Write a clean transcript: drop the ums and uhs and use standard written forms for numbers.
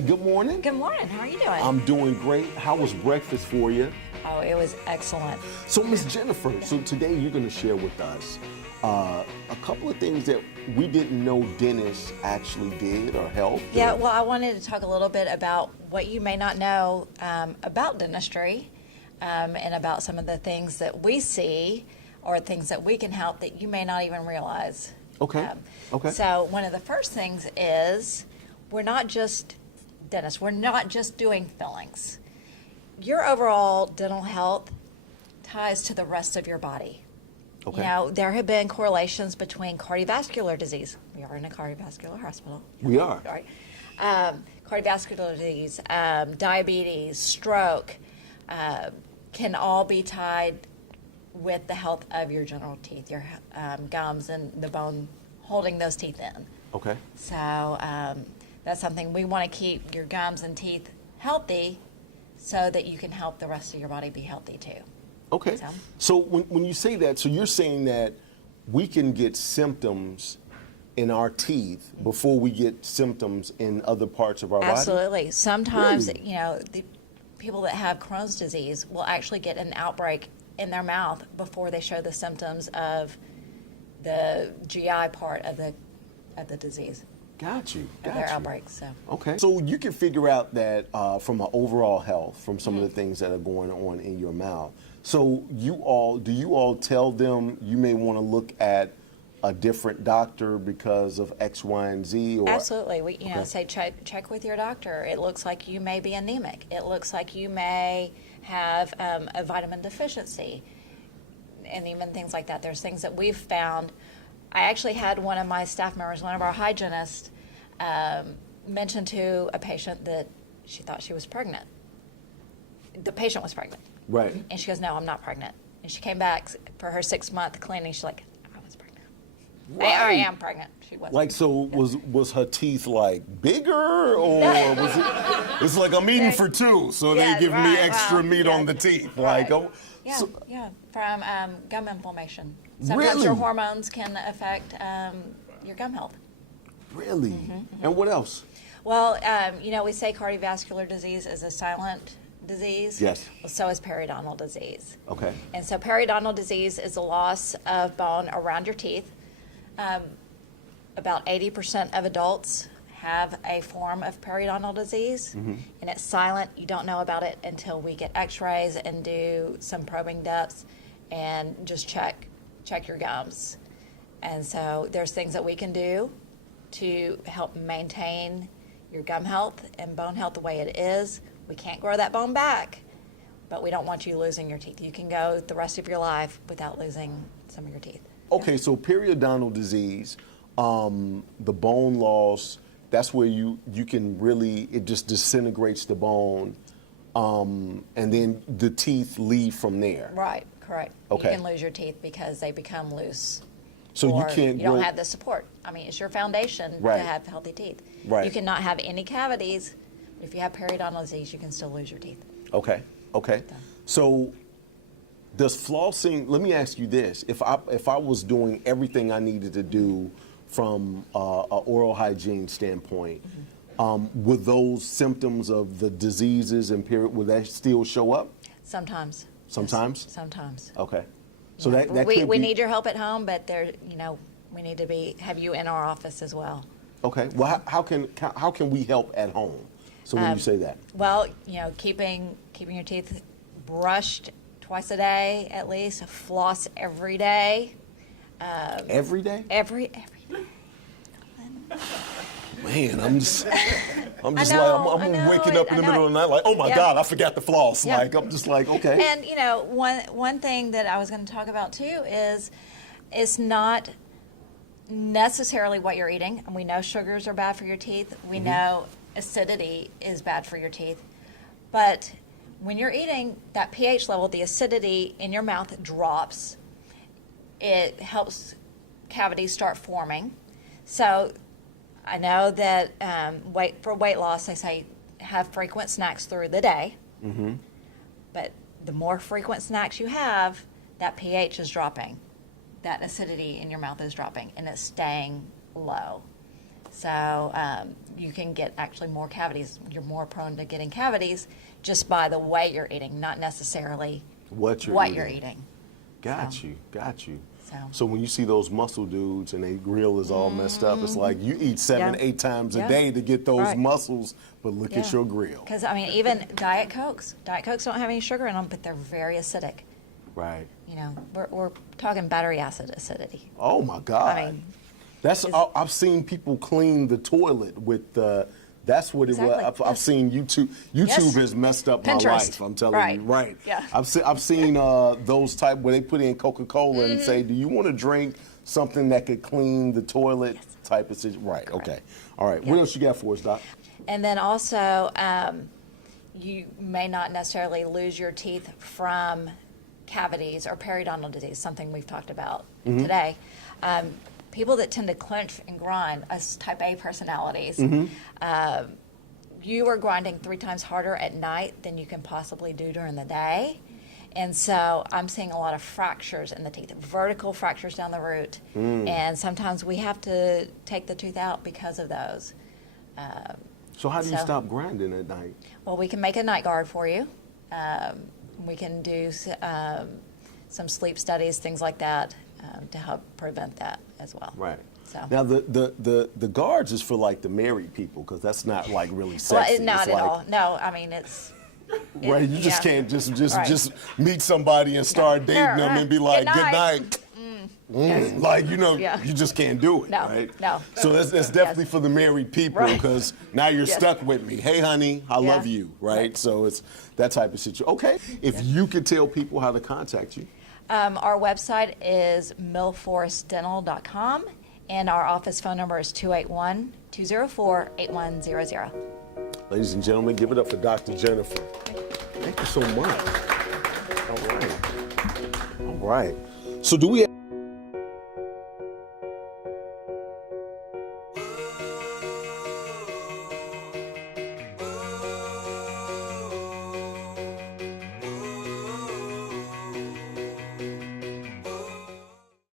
good morning. Good morning. How are you doing? I'm doing great. How was breakfast for you? Oh, it was excellent. So, Miss Jennifer, so today you're going to share with us a couple of things that we didn't know dentists actually did or helped. Yeah, well, I wanted to talk a little bit about what you may not know about dentistry and about some of the things that we see or things that we can help that you may not even realize. Okay. Okay. So one of the first things is we're not just dentists. We're not just doing fillings. Your overall dental health ties to the rest of your body. Okay. You know, there have been correlations between cardiovascular disease. We are in a cardiovascular hospital. We are. Right. Cardiovascular disease, diabetes, stroke, can all be tied with the health of your general teeth, your gums and the bone holding those teeth in. Okay. So that's something we want to keep your gums and teeth healthy so that you can help the rest of your body be healthy too. Okay. So when you say that, so you're saying that we can get symptoms in our teeth before we get symptoms in other parts of our body? Absolutely. Sometimes, Really? you know, the people that have Crohn's disease will actually get an outbreak in their mouth before they show the symptoms of the GI part of the disease. Got you. Of their outbreaks. So. Okay. So you can figure out that from an overall health, from some of the things that are going on in your mouth. So do you all tell them you may want to look at a different doctor because of X, Y, and Z? Or? Absolutely. We say check with your doctor. It looks like you may be anemic. It looks like you may have a vitamin deficiency, and even things like that. There's things that we've found. I actually had one of my staff members, one of our hygienists, mention to a patient that she thought she was pregnant. The patient was pregnant. Right. And she goes, no, I'm not pregnant. And she came back for her 6-month cleaning. She's like, I was pregnant. Right. I am pregnant. She was. Like, so was her teeth like bigger, or was it? It's like I'm eating for two, so Yeah, they give me right, extra well, meat yeah. on the teeth. Right. Like, oh, Yeah, so- from gum inflammation. Sometimes Really? your hormones can affect your gum health. really? And what else? Well, we say cardiovascular disease is a silent disease. Yes. Well, so is periodontal disease. Okay. And so periodontal disease is the loss of bone around your teeth. About 80% of adults have a form of periodontal disease, and it's silent. You don't know about it until we get x-rays and do some probing depths and just check your gums. And so there's things that we can do to help maintain your gum health and bone health the way it is. We can't grow that bone back, but we don't want you losing your teeth. You can go the rest of your life without losing some of your teeth. Okay, so periodontal disease, the bone loss, that's where you can really, it just disintegrates the bone, and then the teeth leave from there. Right, correct. Okay. You can lose your teeth because they become loose. So you or can't you don't grow- have the support. I mean, it's your foundation Right. to have healthy teeth. Right. You cannot have any cavities. If you have periodontal disease, you can still lose your teeth. Okay, okay. So does flossing, let me ask you this, if I was doing everything I needed to do from an oral hygiene standpoint, would those symptoms of the diseases and would that still show up? Sometimes. Sometimes? Yes, sometimes. Okay. So Yeah. that we could be, need your help at home, but we need to have you in our office as well. Okay. Well, how can we help at home? So when you say that. Well, keeping your teeth brushed twice a day at least, floss every day. Every day? Every day. Man, I'm just know, like, I I'm know waking it, up in the I know middle it. of the night like, oh my Yeah. God, I forgot to floss. Yeah. Like, I'm just like, okay. And one thing that I was going to talk about too is it's not necessarily what you're eating. And we know sugars are bad for your teeth. We know acidity is bad for your teeth. But when you're eating, that pH level, the acidity in your mouth drops. It helps cavities start forming. So I know that for weight loss, they say have frequent snacks through the day. But the more frequent snacks you have, that pH is dropping. That acidity in your mouth is dropping, and it's staying low. So you can get actually more cavities. You're more prone to getting cavities just by the way you're eating, not necessarily What you're eating. Got you. So. So when you see those muscle dudes and their grill is all messed up, it's like you eat 7, 8 times a day to get those muscles, but look at your grill. Because, I mean, even Diet Cokes don't have any sugar in them, but they're very acidic. Right. You know, we're talking battery acid acidity. Oh my God. I mean, I've seen people clean the toilet with that's what it was. I've seen YouTube. YouTube has messed up my life. I'm telling you, right? Yeah. I've seen those type where they put in Coca-Cola and say, "Do you want to drink something that could clean the toilet?" Type of situation. Right. Correct. Okay. All right. What else you got for us, Doc? And then also, you may not necessarily lose your teeth from cavities or periodontal disease, something we've talked about today. People that tend to clench and grind, as type A personalities, you are grinding 3 times harder at night than you can possibly do during the day. And so I'm seeing a lot of fractures in the teeth, vertical fractures down the root. And sometimes we have to take the tooth out because of those. So how do you stop grinding at night? Well, we can make a night guard for you. We can do some sleep studies, things like that, to help prevent that as well. Right. So. Now the guards is for like the married people because that's not like really sexy. Well, not it's at like, all. No, I mean it's. Right, you just can't just Right. meet somebody and start dating them and be like, good night. Like, you just can't do it, No, right? no. So that's definitely for the married people Right. because now you're stuck with me. Hey, honey, I love you, right? Right. So it's that type of situation. Okay, if you could tell people how to contact you. Our website is millforestdental.com, and our office phone number is 281-204-8100. Ladies and gentlemen, give it up for Dr. Jennifer. Thank you so much. All right. So do we